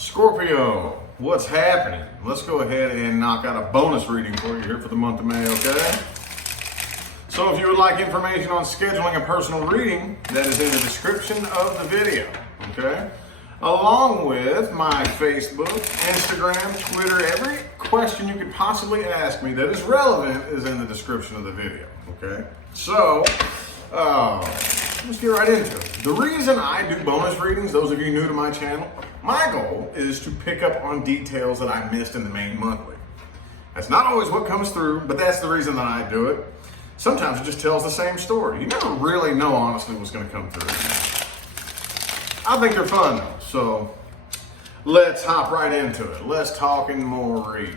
Scorpio, what's happening? Let's go ahead and knock out a bonus reading for you here for the month of May, okay? So if you would like information on scheduling a personal reading, that is in the description of the video, okay? Along with my Facebook, Instagram, Twitter, every question you could possibly ask me that is relevant is in the description of the video, okay? So, let's get right into it. The reason I do bonus readings, those of you new to my channel, my goal is to pick up on details that I missed in the main monthly. That's not always what comes through, but that's the reason that I do it. Sometimes it just tells the same story. You never really know, honestly, what's going to come through. I think they're fun, though, so let's hop right into it. Let's talk and more read.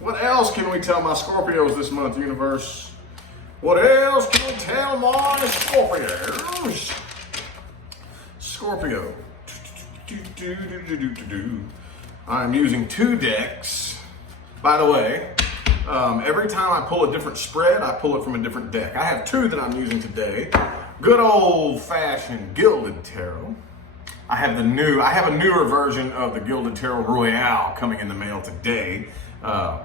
What else can we tell my Scorpios this month, universe? What else can we tell my Scorpios? Scorpio. I'm using 2 decks. By the way, every time I pull a different spread, I pull it from a different deck. I have 2 that I'm using today. Good old-fashioned Gilded Tarot. I have a newer version of the Gilded Tarot Royale coming in the mail today. I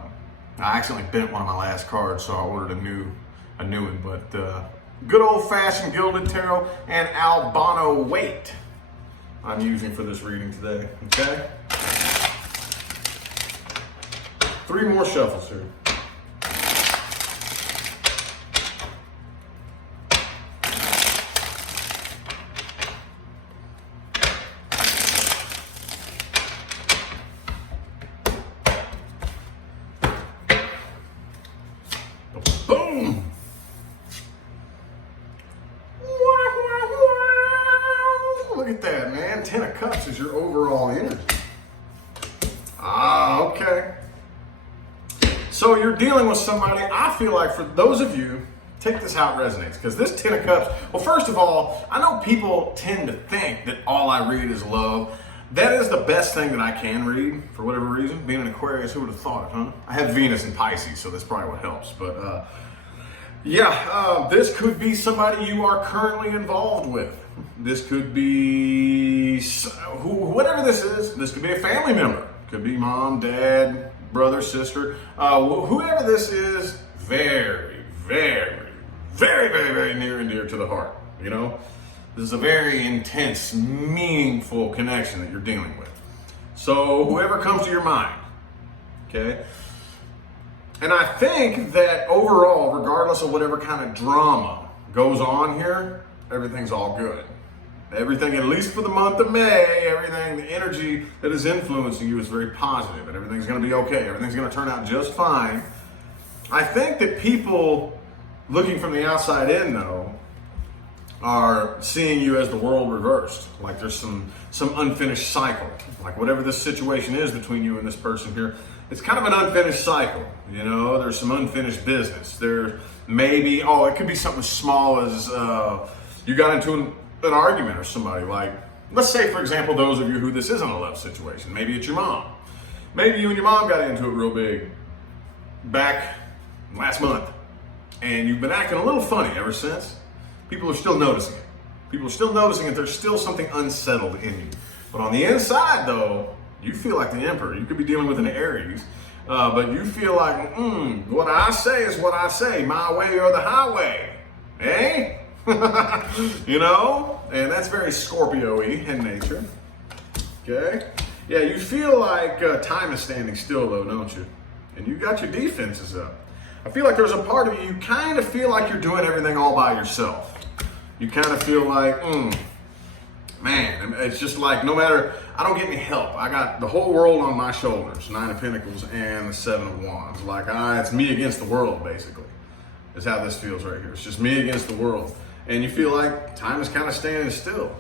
accidentally bent one of my last cards, so I ordered a new one. But good old-fashioned Gilded Tarot and Albano weight I'm using for this reading today, okay? 3 more shuffles here. Boom! Look at that, man. 10 of Cups is your overall energy. Okay. So you're dealing with somebody, I feel like for those of you, take this how it resonates, because this 10 of Cups, well, first of all, I know people tend to think that all I read is love. That is the best thing that I can read, for whatever reason. Being an Aquarius, who would have thought it, huh? I have Venus in Pisces, so that's probably what helps. But this could be somebody you are currently involved with. This could be, whatever this is. This could be a family member. Could be mom, dad, brother, sister. Whoever this is, very, very, very, very, very near and dear to the heart, you know? This is a very intense, meaningful connection that you're dealing with. So whoever comes to your mind, okay? And I think that overall, regardless of whatever kind of drama goes on here, everything's all good. Everything, at least for the month of May, everything, the energy that is influencing you is very positive, and everything's going to be okay. Everything's going to turn out just fine. I think that people looking from the outside in, though, are seeing you as the world reversed. Like there's some unfinished cycle. Like whatever this situation is between you and this person here, it's kind of an unfinished cycle. You know, there's some unfinished business. There maybe, it could be something as small as you got into an argument or somebody. Like, let's say, for example, those of you who this isn't a love situation. Maybe it's your mom. Maybe you and your mom got into it real big back last month. And you've been acting a little funny ever since. People are still noticing it. People are still noticing that there's still something unsettled in you. But on the inside, though, you feel like the Emperor. You could be dealing with an Aries, but you feel like, what I say is what I say, my way or the highway. Eh? You know? And that's very Scorpio-y in nature. Okay? Yeah, you feel like time is standing still, though, don't you? And you got your defenses up. I feel like there's a part of you kind of feel like you're doing everything all by yourself. You kind of feel like, man, it's just like no matter, I don't get any help. I got the whole world on my shoulders, 9 of Pentacles and the 7 of Wands. Like, it's me against the world, basically, is how this feels right here. It's just me against the world. And you feel like time is kind of standing still,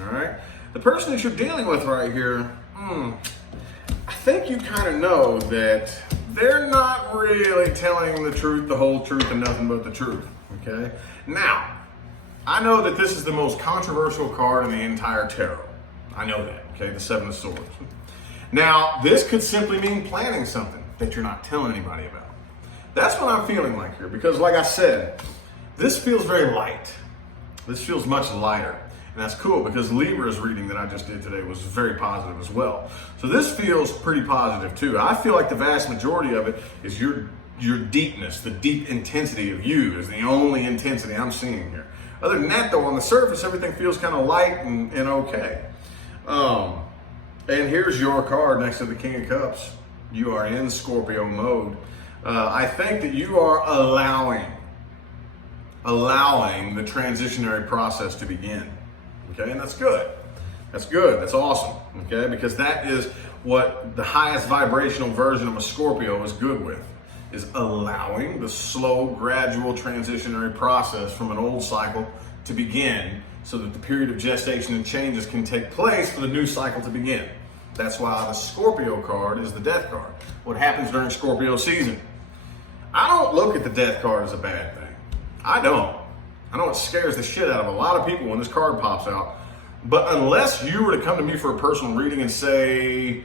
all right? The person that you're dealing with right here, I think you kind of know that they're not really telling the truth, the whole truth, and nothing but the truth, okay? Now, I know that this is the most controversial card in the entire tarot. I know that, okay? The 7 of Swords. Now, this could simply mean planning something that you're not telling anybody about. That's what I'm feeling like here, because like I said, this feels very light. This feels much lighter. And that's cool because Libra's reading that I just did today was very positive as well. So this feels pretty positive too. I feel like the vast majority of it is your deepness, the deep intensity of you is the only intensity I'm seeing here. Other than that though, on the surface, everything feels kind of light and okay. And here's your card next to the King of Cups. You are in Scorpio mode. I think that you are allowing the transitionary process to begin. Okay, and that's good. That's good. That's awesome. Okay, because that is what the highest vibrational version of a Scorpio is good with, is allowing the slow, gradual transitionary process from an old cycle to begin so that the period of gestation and changes can take place for the new cycle to begin. That's why the Scorpio card is the death card. What happens during Scorpio season? I don't look at the death card as a bad thing. I don't. I know it scares the shit out of a lot of people when this card pops out. But unless you were to come to me for a personal reading and say,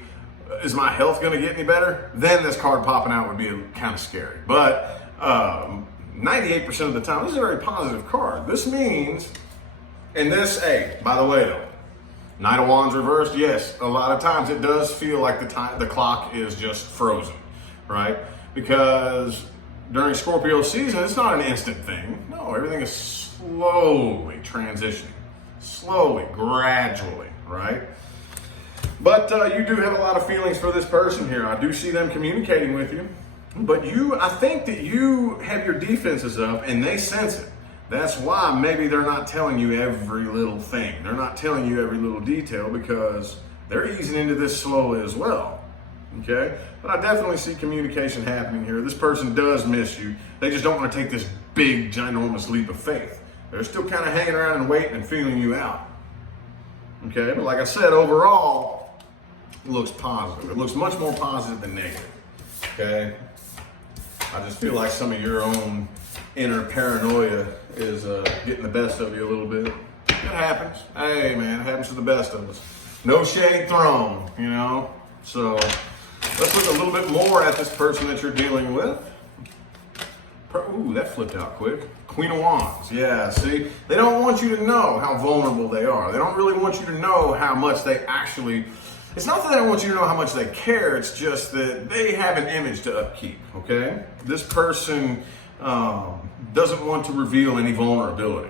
is my health going to get any better? Then this card popping out would be kind of scary. But 98% of the time, this is a very positive card. This means, and this, hey, by the way though, Knight of Wands reversed, yes, a lot of times it does feel like the clock is just frozen, right? Because during Scorpio season, it's not an instant thing. No, everything is slowly transitioning, slowly, gradually, right? But you do have a lot of feelings for this person here. I do see them communicating with you, but I think that you have your defenses up and they sense it. That's why maybe they're not telling you every little thing. They're not telling you every little detail because they're easing into this slowly as well. Okay? But I definitely see communication happening here. This person does miss you. They just don't want to take this big, ginormous leap of faith. They're still kind of hanging around and waiting and feeling you out. Okay? But like I said, overall, it looks positive. It looks much more positive than negative. Okay? I just feel like some of your own inner paranoia is getting the best of you a little bit. It happens. Hey, man, it happens to the best of us. No shade thrown, you know? So let's look a little bit more at this person that you're dealing with. Ooh, that flipped out quick. Queen of Wands. Yeah, see? They don't want you to know how vulnerable they are. They don't really want you to know how much they actually... It's not that they don't want you to know how much they care. It's just that they have an image to upkeep, okay? This person doesn't want to reveal any vulnerability.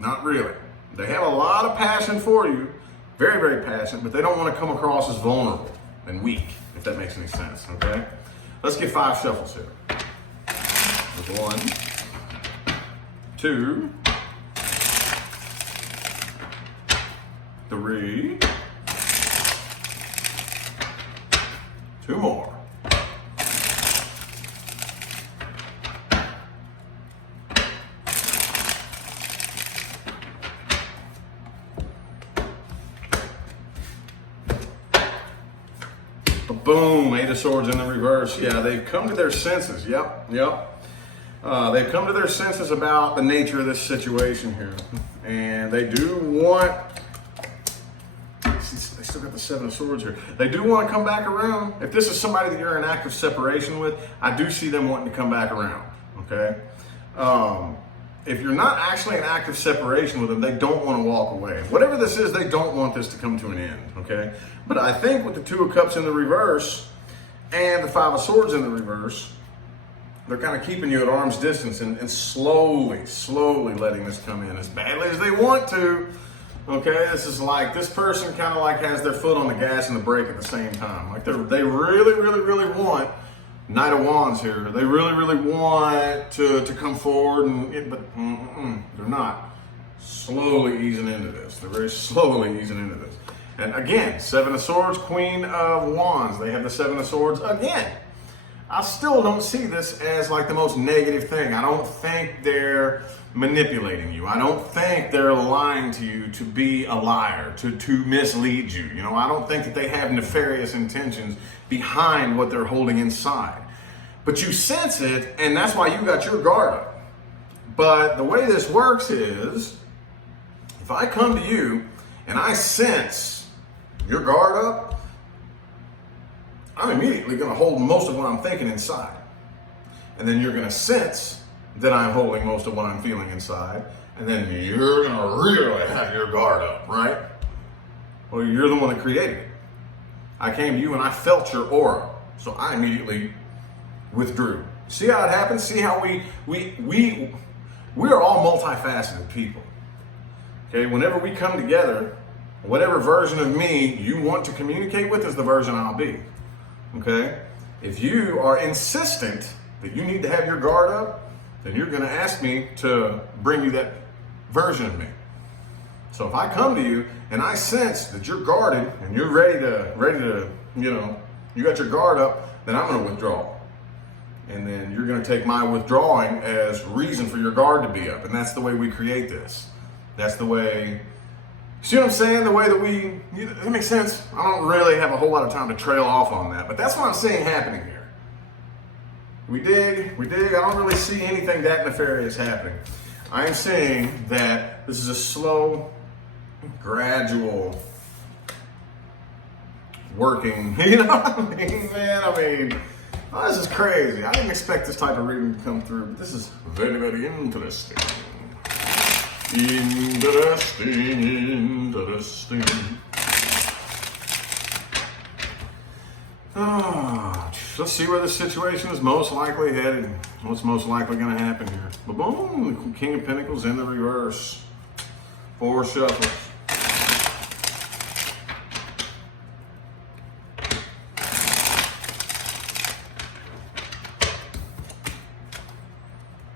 Not really. They have a lot of passion for you. Very, very passionate, but they don't want to come across as vulnerable and weak, if that makes any sense, okay? Let's get 5 shuffles here. With 1, 2, 3, 2 more. Boom, 8 of Swords in the reverse. Yeah, they've come to their senses. Yep. They've come to their senses about the nature of this situation here. And they do want, they still got the 7 of Swords here. They do want to come back around. If this is somebody that you're in active separation with, I do see them wanting to come back around, okay? If you're not actually in active separation with them, they don't want to walk away. Whatever this is, they don't want this to come to an end, okay? But I think with the 2 of Cups in the reverse and the 5 of Swords in the reverse, they're kind of keeping you at arm's distance and slowly letting this come in as badly as they want to, okay? This is like, this person kind of like has their foot on the gas and the brake at the same time. Like they really want Knight of Wands here. They really want to come forward, but they're not. Slowly easing into this. They're very slowly easing into this. And again, 7 of Swords, Queen of Wands. They have the 7 of Swords again. I still don't see this as like the most negative thing. I don't think they're manipulating you. I don't think they're lying to you to be a liar, to mislead you. You know, I don't think that they have nefarious intentions behind what they're holding inside. But you sense it, and that's why you got your guard up. But the way this works is, if I come to you and I sense your guard up, I'm immediately going to hold most of what I'm thinking inside. And then you're going to sense that I'm holding most of what I'm feeling inside. and then you're gonna really have your guard up, right? Well, you're the one that created it. I came to you and I felt your aura, so I immediately withdrew. See how it happens? See how we are all multifaceted people. Okay, whenever we come together, whatever version of me you want to communicate with is the version I'll be. Okay? If you are insistent that you need to have your guard up, then you're going to ask me to bring you that version of me. So if I come to you and I sense that you're guarded and you're ready to, you got your guard up, then I'm going to withdraw. And then you're going to take my withdrawing as reason for your guard to be up. And that's the way we create this. That's the way, see what I'm saying? The way that that makes sense? I don't really have a whole lot of time to trail off on that, but that's what I'm seeing happening here. We dig. I don't really see anything that nefarious happening. I am saying that this is a slow, gradual working, you know what I mean, man? Oh, this is crazy. I didn't expect this type of reading to come through, but this is very, very interesting. Interesting. Let's see where this situation is most likely headed. What's most likely going to happen here? Boom! King of Pentacles in the reverse. 4 shuffles.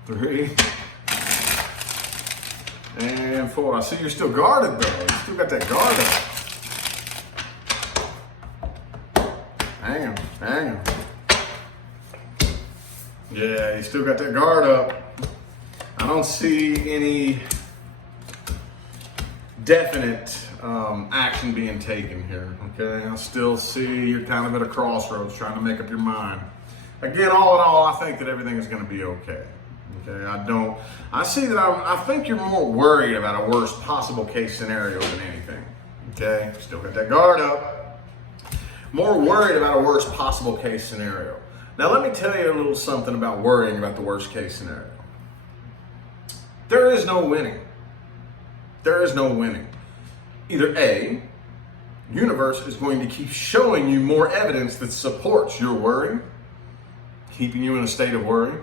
Three. And 4. I see you're still guarded though. You still got that guard up. Hang on. Yeah, you still got that guard up. I don't see any definite action being taken here, okay? I still see you're kind of at a crossroads trying to make up your mind. Again, all in all, I think that everything is going to be okay. Okay, I think you're more worried about a worst possible case scenario than anything. Okay, still got that guard up. More worried about a worst possible case scenario. Now let me tell you a little something about worrying about the worst case scenario. There is no winning. There is no winning. Either A, universe is going to keep showing you more evidence that supports your worry, keeping you in a state of worry.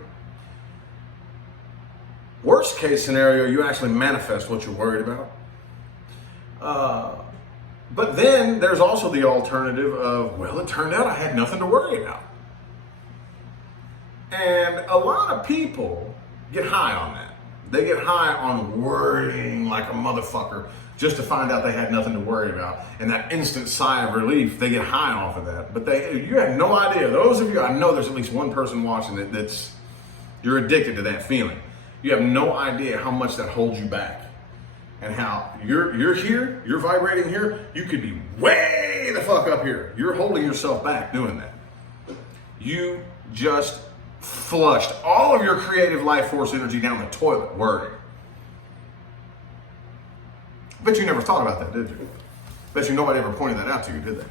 Worst case scenario, you actually manifest what you're worried about. But then there's also the alternative of, well, it turned out I had nothing to worry about. And a lot of people get high on that. They get high on worrying like a motherfucker just to find out they had nothing to worry about. And that instant sigh of relief, they get high off of that. But you have no idea. Those of you, I know there's at least one person watching you're addicted to that feeling. You have no idea how much that holds you back. And how you're here, you're vibrating here, you could be way the fuck up here. You're holding yourself back doing that. You just flushed all of your creative life force energy down the toilet worrying. Bet you never thought about that, did you? Bet you nobody ever pointed that out to you, did they?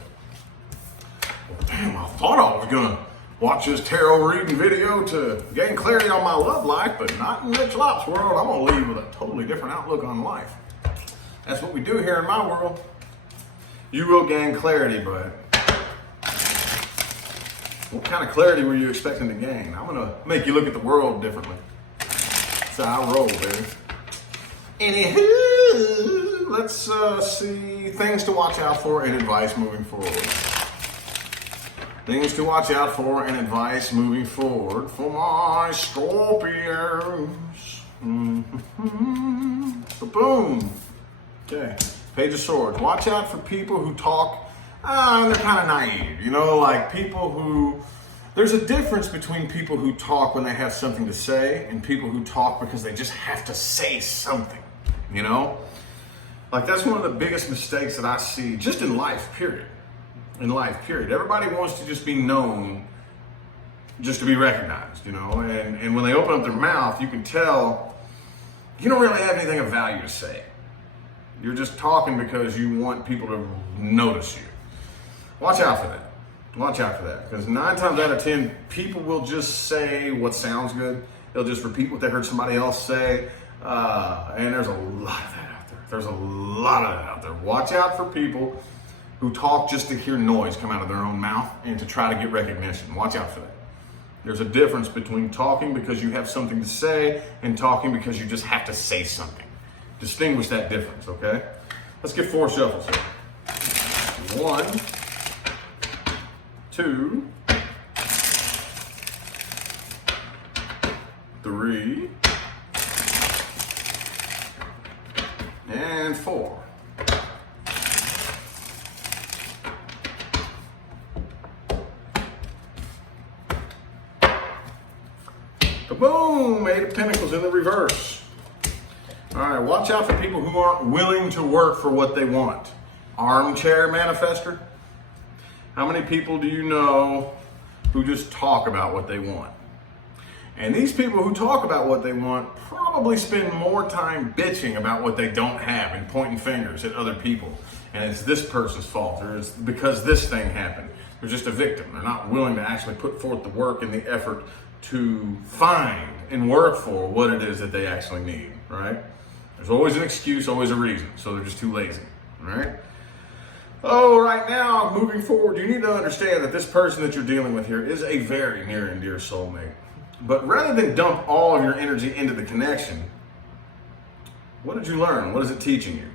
Well, damn, I thought I was gonna watch this tarot reading video to gain clarity on my love life, but not in Rich Lop's world. I'm gonna leave with a totally different outlook on life. That's what we do here in my world. You will gain clarity, but what kind of clarity were you expecting to gain? I'm gonna make you look at the world differently. That's how I roll, baby. Anywho, let's see things to watch out for and advice moving forward. Things to watch out for and advice moving forward for my Scorpios. Boom. Okay, Page of Swords. Watch out for people who talk, they're kind of naive. You know, like people who, there's a difference between people who talk when they have something to say and people who talk because they just have to say something, you know? Like that's one of the biggest mistakes that I see just in life, period. In life, period. Everybody wants to just be known, just to be recognized, you know? And when they open up their mouth, you can tell you don't really have anything of value to say. You're just talking because you want people to notice you. Watch out for that. Watch out for that. Because 9 times out of 10, people will just say what sounds good. They'll just repeat what they heard somebody else say. And there's a lot of that out there. There's a lot of that out there. Watch out for people who talk just to hear noise come out of their own mouth and to try to get recognition. Watch out for that. There's a difference between talking because you have something to say and talking because you just have to say something. Distinguish that difference, okay? Let's get 4 shuffles here. 1, 2, 3, and 4. Boom! 8 of Pentacles in the reverse. All right, watch out for people who aren't willing to work for what they want. Armchair manifester. How many people do you know who just talk about what they want? And these people who talk about what they want probably spend more time bitching about what they don't have and pointing fingers at other people. And it's this person's fault, or it's because this thing happened. They're just a victim. They're not willing to actually put forth the work and the effort to find and work for what it is that they actually need, right? There's always an excuse, always a reason. So they're just too lazy, right? Oh, right now, moving forward, you need to understand that this person that you're dealing with here is a very near and dear soulmate. But rather than dump all of your energy into the connection, what did you learn? What is it teaching you?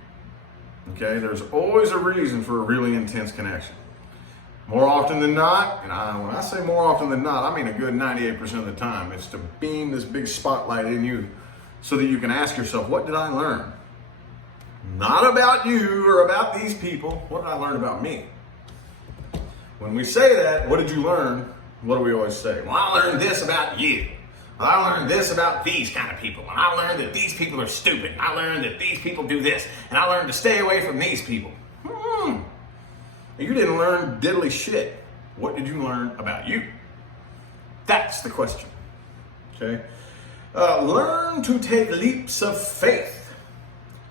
Okay, there's always a reason for a really intense connection. More often than not, and when I say more often than not, I mean a good 98% of the time, it's to beam this big spotlight in you so that you can ask yourself, what did I learn? Not about you or about these people. What did I learn about me? When we say that, what did you learn? What do we always say? Well, I learned this about you. Well, I learned this about these kind of people. And I learned that these people are stupid. And I learned that these people do this. And I learned to stay away from these people. You didn't learn diddly shit. What did you learn about you? That's the question. Okay? Learn to take leaps of faith.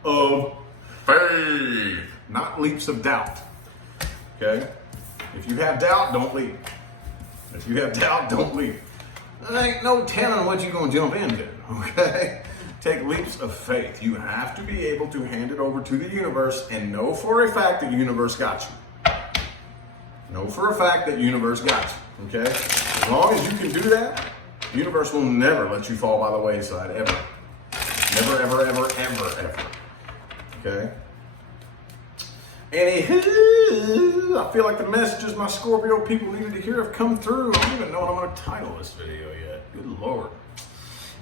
Of faith. Not leaps of doubt. Okay? If you have doubt, don't leap. If you have doubt, don't leap. There ain't no telling what you're going to jump into. Okay? Take leaps of faith. You have to be able to hand it over to the universe and know for a fact that the universe got you. Know for a fact that universe got you, okay? As long as you can do that, the universe will never let you fall by the wayside, ever. Never, ever, ever, ever, ever. Okay? Anywho, I feel like the messages my Scorpio people needed to hear have come through. I don't even know what I'm going to title this video yet. Good Lord.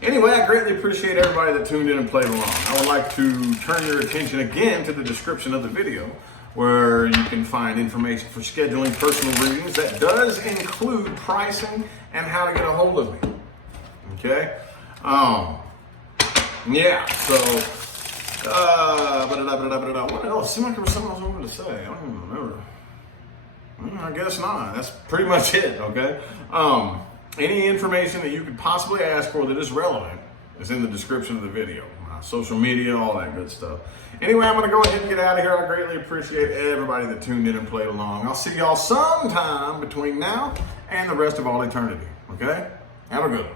Anyway, I greatly appreciate everybody that tuned in and played along. I would like to turn your attention again to the description of the video, where you can find information for scheduling personal readings that does include pricing and how to get a hold of me. Okay? Yeah, so, what else? Seemed like there was something else I wanted to say. I don't even remember. I guess not. That's pretty much it, okay? Any information that you could possibly ask for that is relevant is in the description of the video. Social media, all that good stuff. Anyway, I'm going to go ahead and get out of here. I greatly appreciate everybody that tuned in and played along. I'll see y'all sometime between now and the rest of all eternity. Okay? Have a good one.